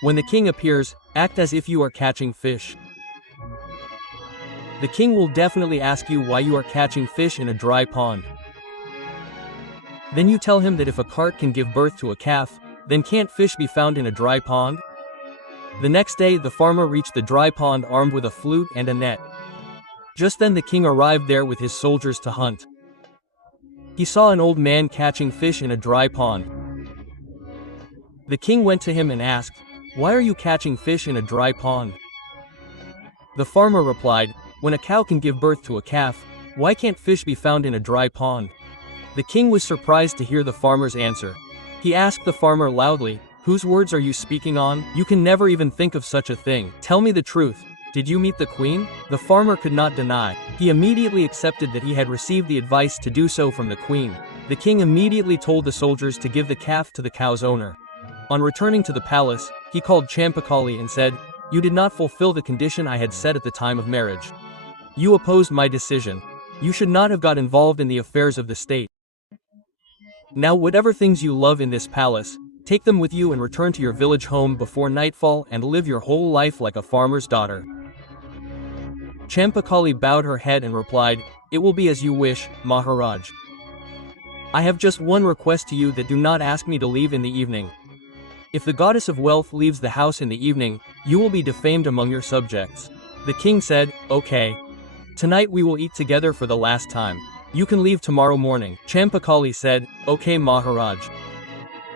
When the king appears, act as if you are catching fish. The king will definitely ask you why you are catching fish in a dry pond. Then you tell him that if a cart can give birth to a calf, then can't fish be found in a dry pond? The next day the farmer reached the dry pond armed with a flute and a net. Just then the king arrived there with his soldiers to hunt. He saw an old man catching fish in a dry pond. The king went to him and asked, "Why are you catching fish in a dry pond?" The farmer replied, "When a cow can give birth to a calf, why can't fish be found in a dry pond?" The king was surprised to hear the farmer's answer. He asked the farmer loudly, "Whose words are you speaking on? You can never even think of such a thing. Tell me the truth. Did you meet the queen?" The farmer could not deny. He immediately accepted that he had received the advice to do so from the queen. The king immediately told the soldiers to give the calf to the cow's owner. On returning to the palace, he called Champakalii and said, "You did not fulfill the condition I had set at the time of marriage. You opposed my decision. You should not have got involved in the affairs of the state. Now whatever things you love in this palace, take them with you and return to your village home before nightfall and live your whole life like a farmer's daughter." Champakalii bowed her head and replied, "It will be as you wish, Maharaj. I have just one request to you, that do not ask me to leave in the evening. If the goddess of wealth leaves the house in the evening, you will be defamed among your subjects." The king said, "Okay. Tonight we will eat together for the last time. You can leave tomorrow morning." Champakalii said, "Okay, Maharaj."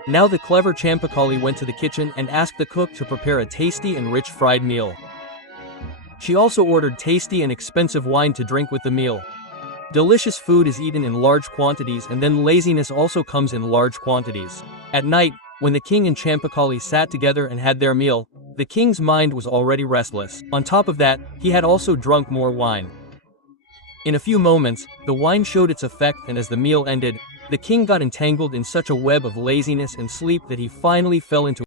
Now the clever Champakalii went to the kitchen and asked the cook to prepare a tasty and rich fried meal. She also ordered tasty and expensive wine to drink with the meal. Delicious food is eaten in large quantities, and then laziness also comes in large quantities. At night, when the king and Champakalii sat together and had their meal, the king's mind was already restless. On top of that, he had also drunk more wine. In a few moments, the wine showed its effect, and as the meal ended, the king got entangled in such a web of laziness and sleep that he finally fell into